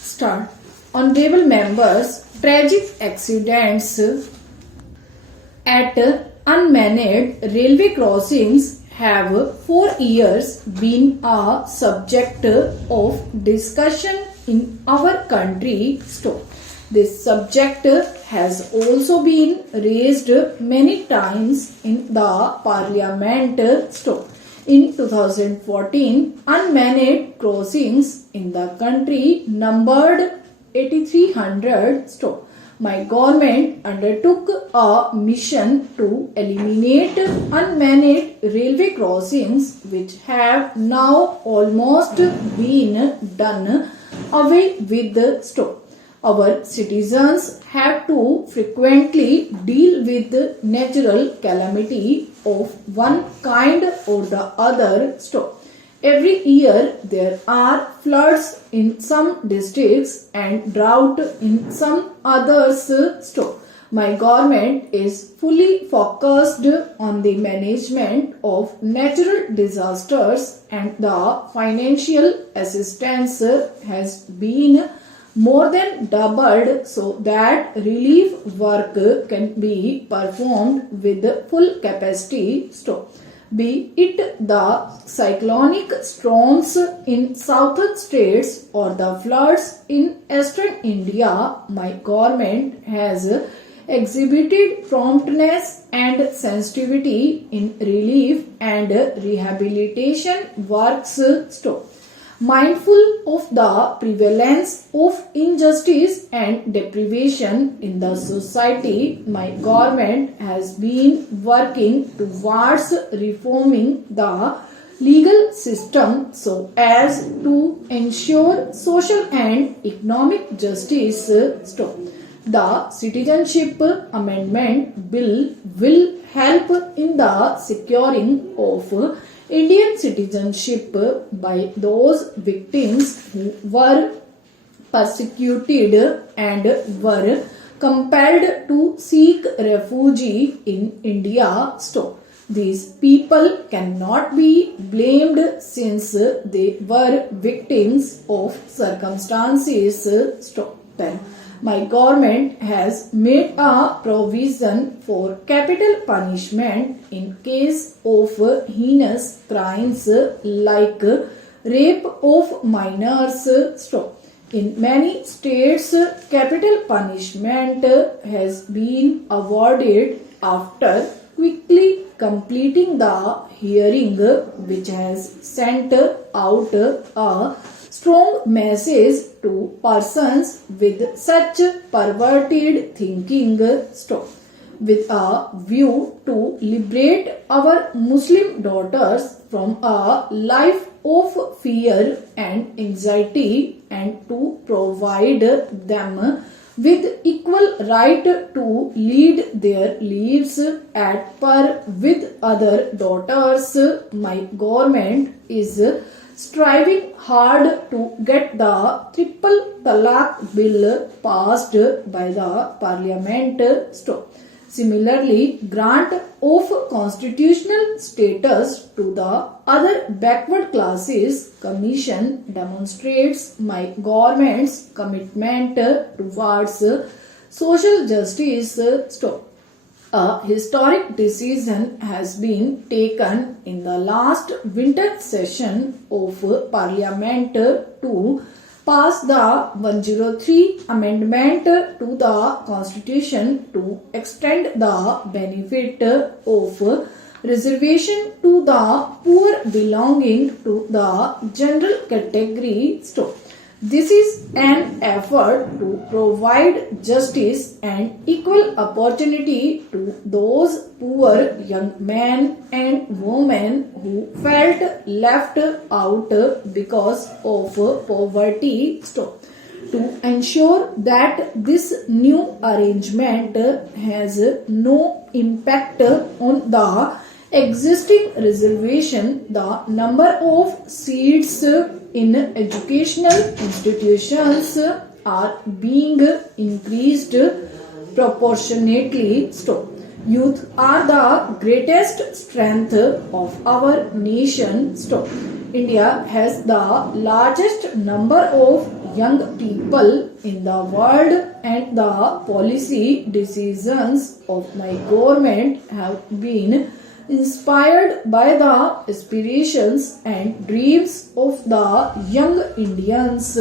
Start. Honorable members, tragic accidents at unmanned railway crossings have for years been a subject of discussion in our country. This subject has also been raised many times in the parliament. In 2014, unmanned crossings in the country numbered 8,300. My government undertook a mission to eliminate unmanned railway crossings, which have now almost been done away with. Our citizens have to frequently deal with natural calamity of one kind or the other. Every year there are floods in some districts and drought in some others. My government is fully focused on the management of natural disasters, and the financial assistance has been more than doubled so that relief work can be performed with full capacity. Be it the cyclonic storms in southern states or the floods in eastern India, my government has exhibited promptness and sensitivity in relief and rehabilitation works. Mindful of the prevalence of injustice and deprivation in the society, my government has been working towards reforming the legal system so as to ensure social and economic justice. The Citizenship Amendment Bill will help in the securing of Indian citizenship by those victims who were persecuted and were compelled to seek refuge in India. These people cannot be blamed since they were victims of circumstances. My government has made a provision for capital punishment in case of heinous crimes like rape of minors. In many states, capital punishment has been awarded after quickly completing the hearing, which has sent out a strong message to persons with such perverted thinking. With a view to liberate our Muslim daughters from a life of fear and anxiety and to provide them with equal right to lead their lives at par with other daughters, my government is striving hard to get the Triple Talaq Bill passed by the Parliament. Similarly, grant of constitutional status to the other backward classes commission demonstrates my government's commitment towards social justice. A historic decision has been taken in the last winter session of Parliament to pass the 103 amendment to the Constitution to extend the benefit of reservation to the poor belonging to the general category. This is an effort to provide justice and equal opportunity to those poor young men and women who felt left out because of poverty. To ensure that this new arrangement has no impact on the existing reservation, the number of seats in educational institutions are being increased proportionately. Youth are the greatest strength of our nation. India has the largest number of young people in the world, and the policy decisions of my government have been inspired by the aspirations and dreams of the young Indians.